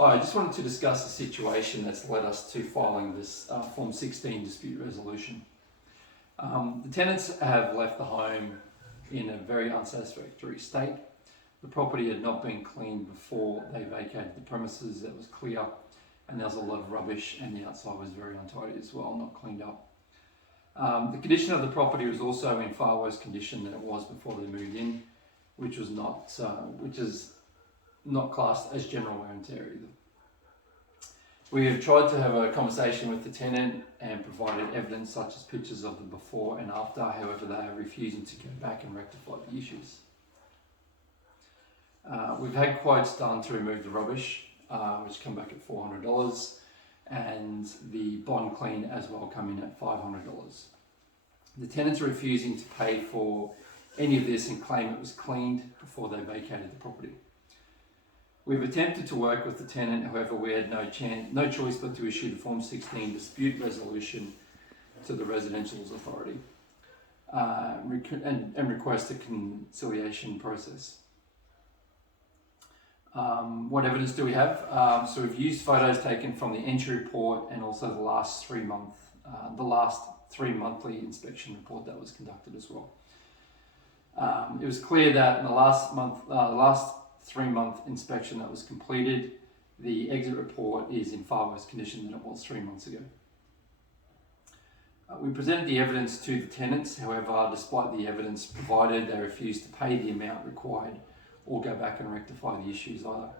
Hi, I just wanted to discuss the situation that's led us to filing this Form 16 dispute resolution. The tenants have left the home in a very unsatisfactory state. The property had not been cleaned before they vacated the premises. It was clear, and there was a lot of rubbish, and the outside was very untidy as well, not cleaned up. The condition of the property was also in far worse condition than it was before they moved in, which is not classed as general wear and tear either. We have tried to have a conversation with the tenant and provided evidence such as pictures of the before and after. However, they are refusing to go back and rectify the issues. We've had quotes done to remove the rubbish, which come back at $400, and the bond clean as well come in at $500. The tenants are refusing to pay for any of this and claim it was cleaned before they vacated the property. We've attempted to work with the tenant, however we had no choice but to issue the Form 16 dispute resolution to the Residentials Authority and request a conciliation process. What evidence do we have? So we've used photos taken from the entry report and also the last 3 monthly inspection report that was conducted as well. It was clear that in the last 3-month inspection that was completed, the exit report is in far worse condition than it was 3 months ago. We presented the evidence to the tenants, however, despite the evidence provided, they refused to pay the amount required or go back and rectify the issues either.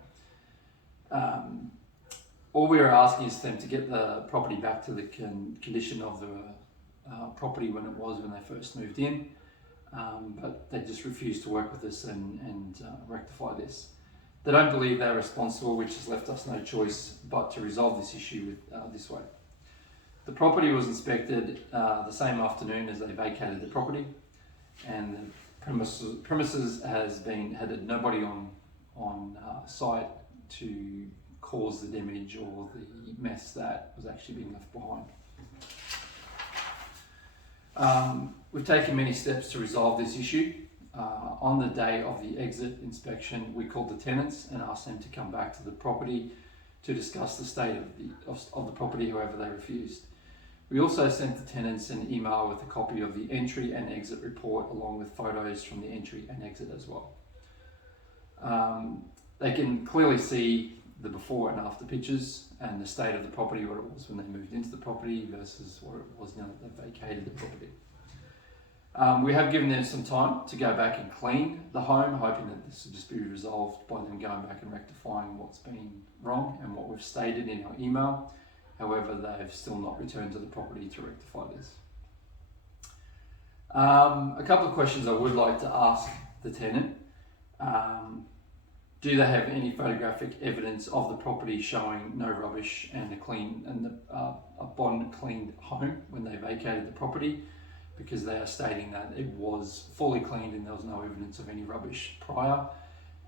All we are asking is for them to get the property back to the condition of the property when it was when they first moved in. But they just refuse to work with us and rectify this. They don't believe they're responsible, which has left us no choice but to resolve this issue this way. The property was inspected the same afternoon as they vacated the property, and the premises had nobody on site to cause the damage or the mess that was actually being left behind. We've taken many steps to resolve this issue. On the day of the exit inspection, we called the tenants and asked them to come back to the property to discuss the state of the property, however they refused. We also sent the tenants an email with a copy of the entry and exit report along with photos from the entry and exit as well. They can clearly see the before and after pictures and the state of the property, what it was when they moved into the property versus what it was now that they vacated the property. We have given them some time to go back and clean the home, hoping that this will just be resolved by them going back and rectifying what's been wrong and what we've stated in our email. However, they've still not returned to the property to rectify this. A couple of questions I would like to ask the tenant. Do they have any photographic evidence of the property showing no rubbish and a bond cleaned home when they vacated the property? Because they are stating that it was fully cleaned and there was no evidence of any rubbish prior.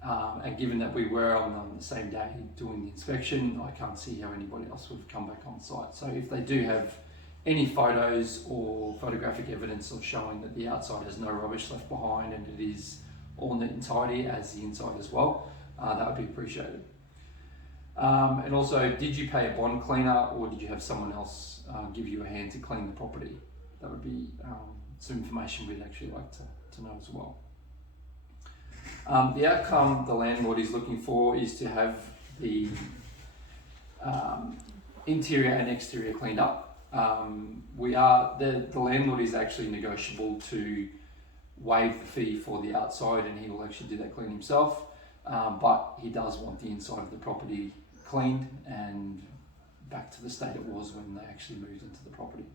And given that we were on the same day doing the inspection, I can't see how anybody else would have come back on site. So if they do have any photos or photographic evidence of showing that the outside has no rubbish left behind and it is all neat and tidy as the inside as well, that would be appreciated. And also, did you pay a bond cleaner or did you have someone else give you a hand to clean the property? That would be some information we'd actually like to know as well. The outcome the landlord is looking for is to have the interior and exterior cleaned up. The landlord is actually negotiable to waive the fee for the outside, and he will actually do that clean himself. But he does want the inside of the property cleaned and back to the state it was when they actually moved into the property.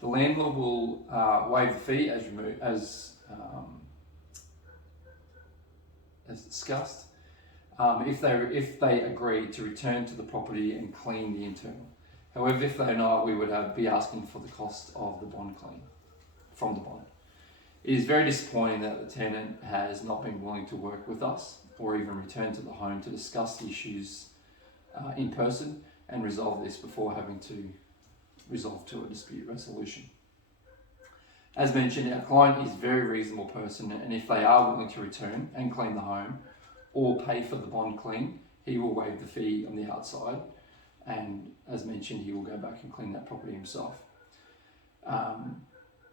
The landlord will waive the fee as discussed if they agree to return to the property and clean the internal. However, if they're not, we would be asking for the cost of the bond clean from the bond. It is very disappointing that the tenant has not been willing to work with us or even return to the home to discuss the issues in person and resolve this before having to resolve to a dispute resolution. As mentioned, our client is a very reasonable person, and if they are willing to return and clean the home or pay for the bond clean, he will waive the fee on the outside, and as mentioned, he will go back and clean that property himself.